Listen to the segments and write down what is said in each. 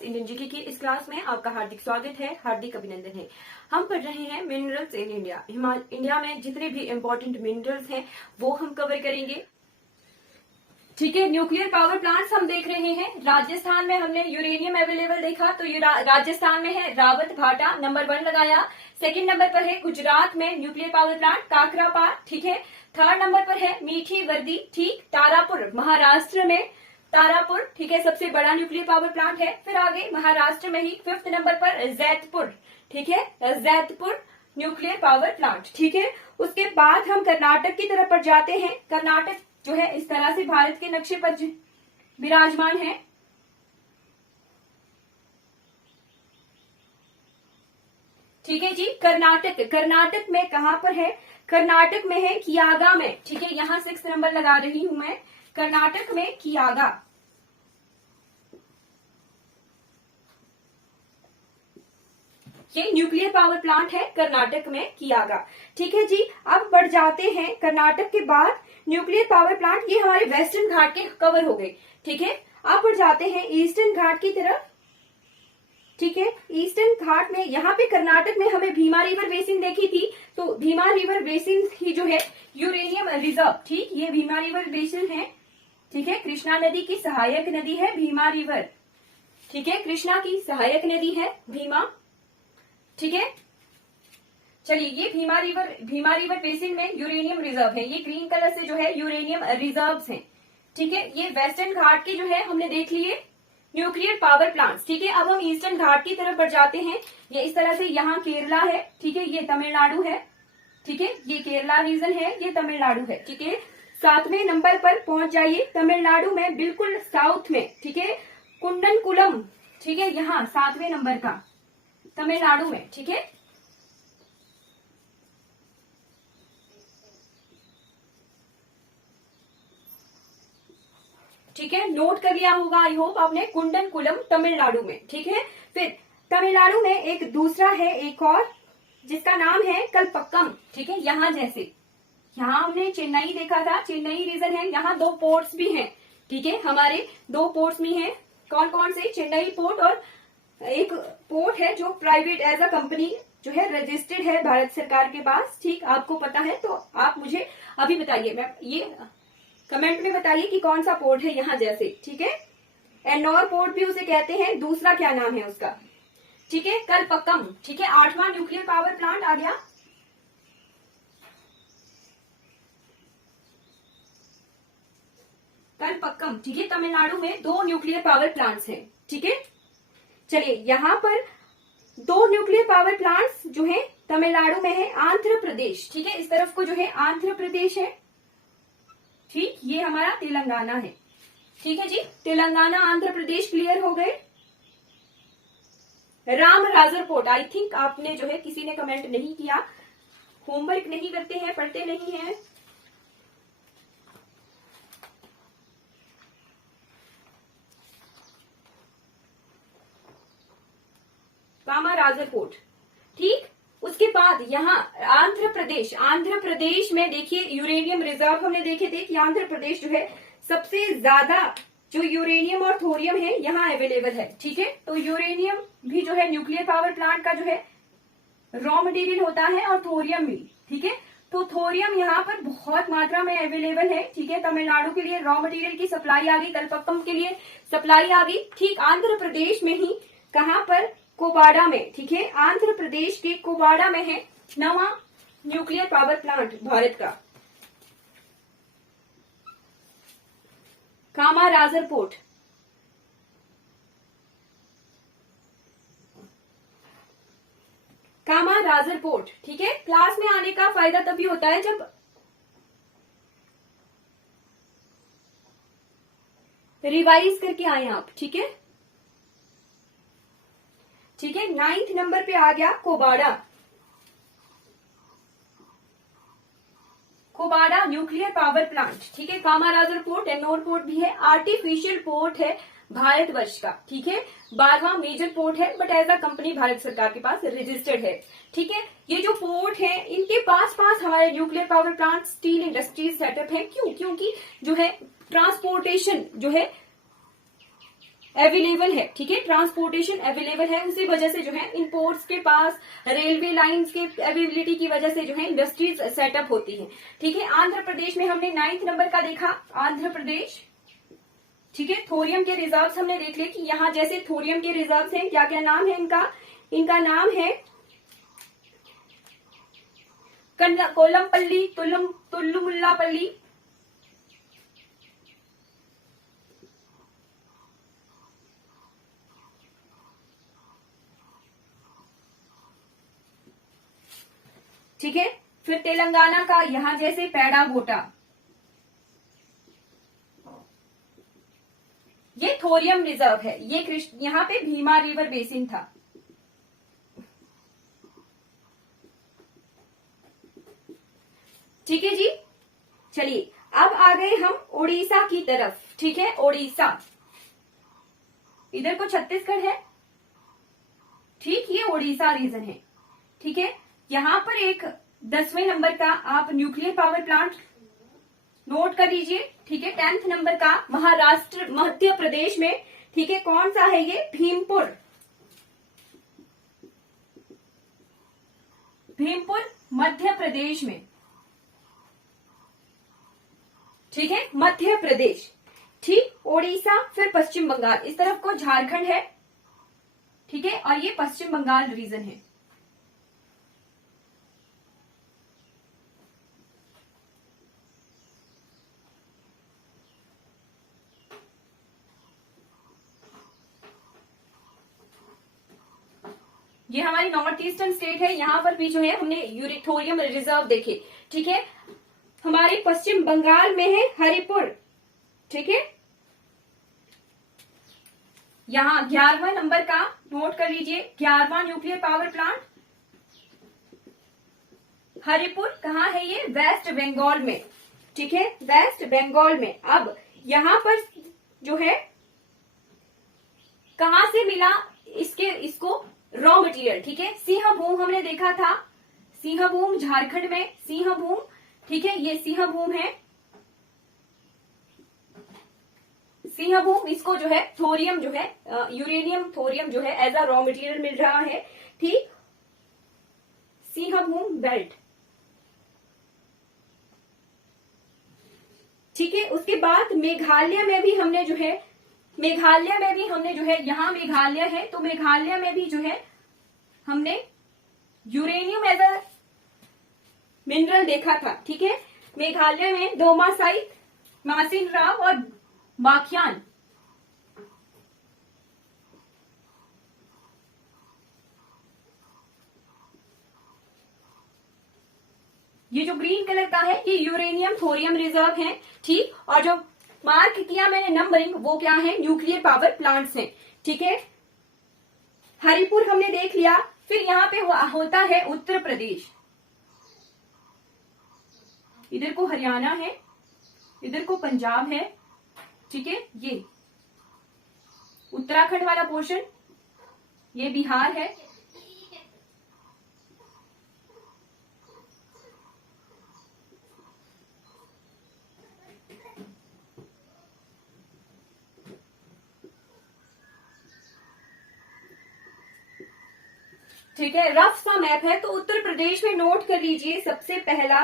Indian GK की इस class में आपका हार्दिक स्वागत है, हार्दिक अभिनंदन है। हम पढ़ रहे हैं मिनरल्स इन इंडिया। इंडिया में जितने भी इम्पोर्टेंट मिनरल्स हैं वो हम कवर करेंगे। ठीक है, न्यूक्लियर पावर प्लांट्स हम देख रहे हैं। राजस्थान में हमने यूरेनियम अवेलेबल देखा, तो ये राजस्थान में है रावत भाटा, नंबर 1 लगाया। सेकंड नंबर पर है गुजरात में न्यूक्लियर पावर प्लांट काकरापार, ठीक है। थर्ड नंबर पर है मीठी वर्दी, ठीक, तारापुर महाराष्ट्र में, तारापुर, ठीक है, सबसे बड़ा न्यूक्लियर पावर प्लांट है। फिर आगे महाराष्ट्र में ही 5th नंबर पर जैतपुर, ठीक है, जैतपुर न्यूक्लियर पावर प्लांट, ठीक है। उसके बाद हम कर्नाटक की तरफ पर जाते हैं। कर्नाटक जो है इस तरह से भारत के नक्शे पर विराजमान है। ठीक है जी, कर्नाटक में कहां पर है? कर्नाटक में है कियागा में, ठीक है, यहां 6 नंबर लगा रही हूं मैं। कर्नाटक में कियागा, ये न्यूक्लियर पावर प्लांट है कर्नाटक में कियागा, ठीक है जी। अब बढ़ जाते हैं कर्नाटक के बाद न्यूक्लियर पावर प्लांट, ये हमारे वेस्टर्न घाट के कवर हो गए, ठीक है। अब बढ़ जाते हैं ईस्टर्न घाट की तरफ, ठीक है। ईस्टर्न घाट में यहाँ पे कर्नाटक में हमें भीमा रिवर बेसिन देखी थी, तो भीमा रिवर बेसिन ही जो है यूरेनियम रिजर्व, ठीक, ये भीमा रिवर बेसिन है, ठीक है। कृष्णा नदी की सहायक नदी है भीमा रिवर, ठीक है, कृष्णा की सहायक नदी है भीमा, ठीक है। चलिए, ये भीमा रिवर बेसिन में यूरेनियम रिजर्व है, ये ग्रीन कलर से जो है यूरेनियम रिजर्व्स हैं, ठीक है। ये वेस्टर्न घाट के जो है हमने देख लिए न्यूक्लियर पावर प्लांट्स, ठीक है। अब हम ईस्टर्न घाट की तरफ बढ़ जाते हैं। ये इस तरह से यहाँ केरला है, ठीक है, ये तमिलनाडु है, ठीक है, ये केरला रीजन है, ये तमिलनाडु है, ठीक है। 7वें नंबर पर पहुंच जाइए तमिलनाडु में, बिल्कुल साउथ में, ठीक है, कुंडनकुलम, ठीक है, यहाँ 7वें नंबर का तमिलनाडु में, ठीक है। ठीक है, नोट कर लिया होगा आई होप आपने, कुंडनकुलम तमिलनाडु में, ठीक है। फिर तमिलनाडु में एक दूसरा है, एक और, जिसका नाम है कलपक्कम, ठीक है। यहाँ जैसे यहाँ हमने चेन्नई देखा था, चेन्नई रीजन है, यहाँ 2 पोर्ट्स भी हैं, ठीक है, हमारे 2 पोर्ट्स भी हैं। कौन कौन से? चेन्नई पोर्ट और एक पोर्ट है जो प्राइवेट एज अ कंपनी जो है रजिस्टर्ड है भारत सरकार के पास, ठीक, आपको पता है तो आप मुझे अभी बताइए, मैं ये कमेंट में बताइए कि कौन सा पोर्ट है यहाँ जैसे, ठीक है। एन्नौर पोर्ट भी उसे कहते हैं, दूसरा क्या नाम है उसका, ठीक है, कलपक्कम, ठीक है। 8वां न्यूक्लियर पावर प्लांट आ गया कलपक्कम, ठीक है। तमिलनाडु में 2 न्यूक्लियर पावर प्लांट्स हैं, ठीक है। चलिए, यहाँ पर 2 न्यूक्लियर पावर प्लांट्स जो है तमिलनाडु में है, आंध्र प्रदेश, ठीक है, इस तरफ को जो है आंध्र प्रदेश है, ठीक, ये हमारा तेलंगाना है, ठीक है जी। तेलंगाना आंध्र प्रदेश क्लियर हो गए। रामराजर पोर्ट, आई थिंक आपने जो है किसी ने कमेंट नहीं किया, होमवर्क नहीं करते हैं, पढ़ते नहीं हैं। रामराजर पोर्ट, ठीक। उसके बाद यहाँ आंध्र प्रदेश में देखिए यूरेनियम रिजर्व हमने देखे थे कि आंध्र प्रदेश जो है सबसे ज्यादा जो यूरेनियम और थोरियम है यहाँ अवेलेबल है, ठीक है। तो यूरेनियम भी जो है न्यूक्लियर पावर प्लांट का जो है रॉ मटेरियल होता है, और थोरियम भी, ठीक है। तो थोरियम यहाँ पर बहुत मात्रा में अवेलेबल है, ठीक है। तमिलनाडु के लिए रॉ मटेरियल की सप्लाई आ गई, कलपक्कम के लिए सप्लाई आ गई, ठीक। आंध्र प्रदेश में ही कहां पर? कोबाड़ा में, ठीक है, आंध्र प्रदेश के कोबाड़ा में है 9वां न्यूक्लियर पावर प्लांट भारत का, कामाराजर पोर्ट, कामाराजर पोर्ट, ठीक है। क्लास में आने का फायदा तभी होता है जब रिवाइज करके आए आप, ठीक है, ठीक है। 9th नंबर पे आ गया कोबाड़ा, कोबाड़ा न्यूक्लियर पावर प्लांट, ठीक है। कामाराजर पोर्ट, एन्नौर पोर्ट भी है, आर्टिफिशियल पोर्ट है भारतवर्ष का, ठीक है। 12वां मेजर पोर्ट है, but as a company Bharat सरकार के पास रजिस्टर्ड है, ठीक है। ये जो पोर्ट है इनके पास हमारे nuclear power plant, steel industries setup है। क्यों? क्योंकि जो है ट्रांसपोर्टेशन जो है अवेलेबल है, ठीक है, ट्रांसपोर्टेशन अवेलेबल है, उसी वजह से जो है इन पोर्ट्स के पास रेलवे लाइंस के अवेलेबिलिटी की वजह से जो है इंडस्ट्रीज सेटअप होती है, ठीक है। आंध्र प्रदेश में हमने 9th नंबर का देखा, आंध्र प्रदेश, ठीक है। थोरियम के रिजर्व्स हमने देख लिया कि यहाँ जैसे थोरियम के रिजर्व्स हैं, क्या क्या नाम है इनका नाम है कोलमपल्ली, तुल्लुमुल्लापल्ली, ठीक है। फिर तेलंगाना का यहां जैसे पैडागोटा, ये थोरियम रिजर्व है, ये यहाँ पे भीमा रिवर बेसिन था, ठीक है जी। चलिए अब आ गए हम उड़ीसा की तरफ, ठीक है। उड़ीसा, इधर को छत्तीसगढ़ है, ठीक, ये उड़ीसा रीजन है, ठीक है। यहां पर एक 10वें नंबर का आप न्यूक्लियर पावर प्लांट नोट कर लीजिए, ठीक है। 10th नंबर का महाराष्ट्र मध्य प्रदेश में, ठीक है, कौन सा है ये, भीमपुर, भीमपुर मध्य प्रदेश में, ठीक है, मध्य प्रदेश, ठीक। ओडिशा, फिर पश्चिम बंगाल, इस तरफ को झारखंड है, ठीक है, और ये पश्चिम बंगाल रीजन है। ये हमारी नॉर्थ ईस्टर्न स्टेट है, यहां पर भी जो है हमने यूरेथोरियम रिजर्व देखे, ठीक है। हमारे पश्चिम बंगाल में है हरिपुर, ठीक है। यहां 11वां नंबर का नोट कर लीजिए, 11वां न्यूक्लियर पावर प्लांट हरिपुर, कहां है ये, वेस्ट बंगाल में, ठीक है, वेस्ट बंगाल में। अब यहां पर जो है कहां से मिला इसको रॉ मटेरियल, ठीक है। सिंहभूम हमने देखा था, सिंहभूम झारखंड में, सिंहभूम, ठीक है, ये सिंहभूम है, सिंहभूम, इसको जो है थोरियम जो है यूरेनियम थोरियम जो है एज अ रॉ मटेरियल मिल रहा है, ठीक, सिंहभूम बेल्ट, ठीक है। उसके बाद मेघालय में भी हमने जो है यहाँ मेघालय है, तो मेघालय में भी जो है हमने यूरेनियम एज अ मिनरल देखा था, ठीक है। मेघालय में दोमासाइट, मासिन राव और माखियान, ये जो ग्रीन कलर का है ये यूरेनियम थोरियम रिजर्व है, ठीक। और जो मार्क किया मैंने नंबरिंग, वो क्या है, न्यूक्लियर पावर प्लांट्स हैं, ठीक है। हरिपुर हमने देख लिया। फिर यहाँ पे होता है उत्तर प्रदेश, इधर को हरियाणा है, इधर को पंजाब है, ठीक है, ये उत्तराखंड वाला पोर्शन, ये बिहार है, ठीक है। रफ सा मैप है, तो उत्तर प्रदेश में नोट कर लीजिए सबसे पहला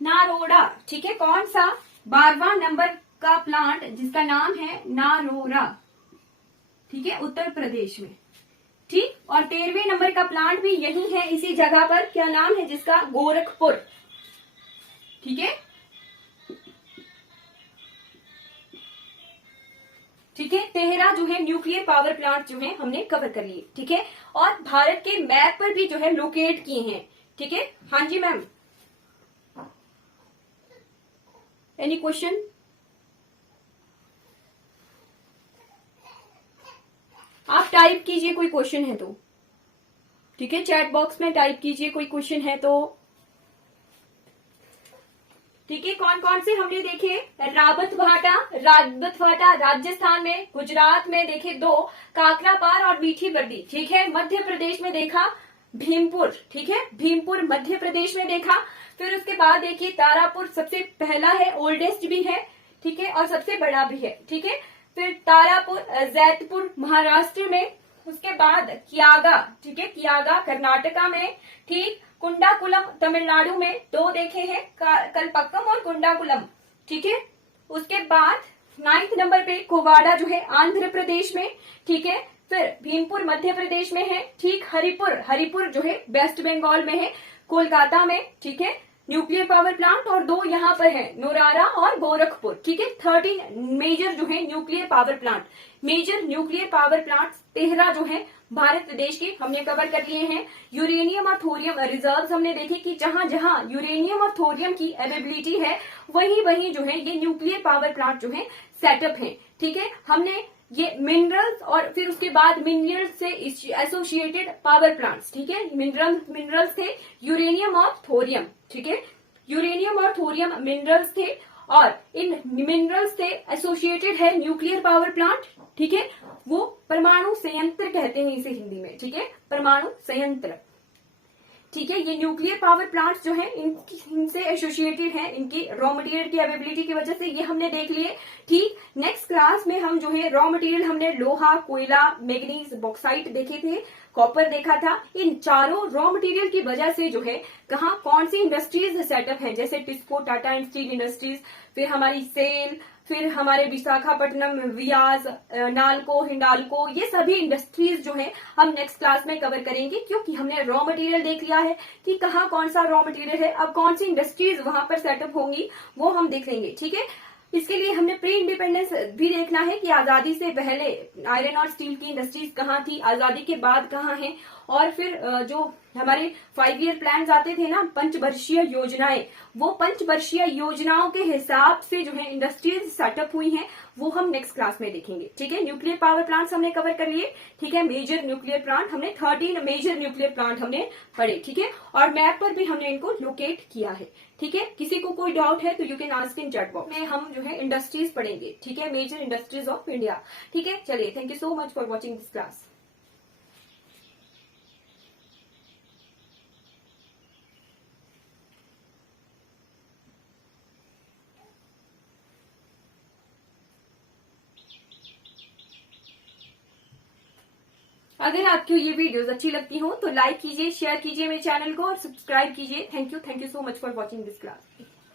नारोड़ा, ठीक है, कौन सा, 12वां नंबर का प्लांट जिसका नाम है नारोड़ा, ठीक है, उत्तर प्रदेश में, ठीक। और 13वें नंबर का प्लांट भी यही है, इसी जगह पर, क्या नाम है जिसका, गोरखपुर, ठीक है, ठीक है। 13 जो है न्यूक्लियर पावर प्लांट जो है हमने कवर कर लिए, ठीक है। और भारत के मैप पर भी जो है लोकेट किए हैं, ठीक है। हाँ जी मैम, एनी क्वेश्चन, आप टाइप कीजिए कोई क्वेश्चन है तो, ठीक है, चैट बॉक्स में टाइप कीजिए कोई क्वेश्चन है तो, ठीक है। कौन कौन से हमने देखे, रावत भाटा राजस्थान में, गुजरात में देखे 2, काकरापार और मीठी बर्दी, ठीक है। मध्य प्रदेश में देखा भीमपुर, ठीक है, भीमपुर मध्य प्रदेश में देखा। फिर उसके बाद देखिए तारापुर सबसे पहला है, ओल्डेस्ट भी है, ठीक है, और सबसे बड़ा भी है, ठीक है। फिर तारापुर जैतपुर महाराष्ट्र में, उसके बाद कियागा, ठीक है, कियागा कर्नाटका में, ठीक, कुंडाकुलम तमिलनाडु में, दो देखे हैं, कलपक्कम और कुंडाकुलम, ठीक है। उसके बाद 9th नंबर पे कोवाड़ा जो है आंध्र प्रदेश में, ठीक है। फिर भीमपुर मध्य प्रदेश में है, ठीक, हरिपुर जो है वेस्ट बंगाल में है, कोलकाता में, ठीक है, न्यूक्लियर पावर प्लांट, और दो यहाँ पर है नोरारा और गोरखपुर, ठीक है। 13 मेजर जो है nuclear power plant, major nuclear power plant 13 जो है भारत देश के हमने कवर कर लिए हैं। यूरेनियम और थोरियम रिजर्व्स हमने देखे कि जहां जहां यूरेनियम और थोरियम की अवेलेबिलिटी है वहीं वहीं जो है ये न्यूक्लियर पावर प्लांट जो है सेटअप है, ठीक है। हमने ये मिनरल्स और फिर उसके बाद मिनरल्स से एसोसिएटेड पावर प्लांट्स, ठीक है। मिनरल्स थे यूरेनियम और थोरियम, ठीक है, यूरेनियम और थोरियम मिनरल्स थे, और इन मिनरल्स से एसोसिएटेड है न्यूक्लियर पावर प्लांट, ठीक है। वो परमाणु संयंत्र कहते हैं इसे हिंदी में, ठीक है, परमाणु संयंत्र, ठीक है। ये न्यूक्लियर पावर प्लांट्स जो है इनसे एसोसिएटेड है, इनकी रॉ मटेरियल की अवेलेबिलिटी की वजह से, ये हमने देख लिए, ठीक। नेक्स्ट क्लास में हम जो है रॉ मटेरियल हमने लोहा, कोयला, मैग्नीज, बॉक्साइट देखे थे, कॉपर देखा था। इन चारों रॉ मटेरियल की वजह से जो है कहाँ कौन सी इंडस्ट्रीज सेटअप है, जैसे टिस्को, टाटा स्टील इंडस्ट्रीज, फिर हमारी सेल, फिर हमारे विशाखापट्टनम, वियाज, नालको, हिंडाल्को, ये सभी इंडस्ट्रीज जो है हम नेक्स्ट क्लास में कवर करेंगे, क्योंकि हमने रॉ मटेरियल देख लिया है कि कहाँ कौन सा रॉ मटेरियल है, अब कौन सी इंडस्ट्रीज वहां पर सेटअप होंगी वो हम देख लेंगे, ठीक है। इसके लिए हमने प्री इंडिपेंडेंस भी देखना है कि आजादी से पहले आयरन और स्टील की इंडस्ट्रीज कहाँ थी, आजादी के बाद कहाँ हैं, और फिर जो हमारे 5 ईयर प्लान आते थे ना, पंचवर्षीय योजनाएं, वो पंचवर्षीय योजनाओं के हिसाब से जो है इंडस्ट्रीज सेटअप हुई हैं, वो हम नेक्स्ट क्लास में देखेंगे, ठीक है। न्यूक्लियर पावर प्लांट्स हमने कवर कर लिए, ठीक है। मेजर न्यूक्लियर प्लांट हमने 13 मेजर न्यूक्लियर प्लांट हमने पढ़े, ठीक है, और मैप पर भी हमने इनको लोकेट किया है, ठीक है। किसी को कोई डाउट है तो you can ask in chat box में, हम जो है इंडस्ट्रीज पढ़ेंगे, ठीक है, मेजर इंडस्ट्रीज ऑफ इंडिया, ठीक है। चलिए, thank you so much for watching this class. अगर आपको ये वीडियोस अच्छी लगती हो तो लाइक कीजिए, शेयर कीजिए मेरे चैनल को और सब्सक्राइब कीजिए। Thank you so much for watching this class.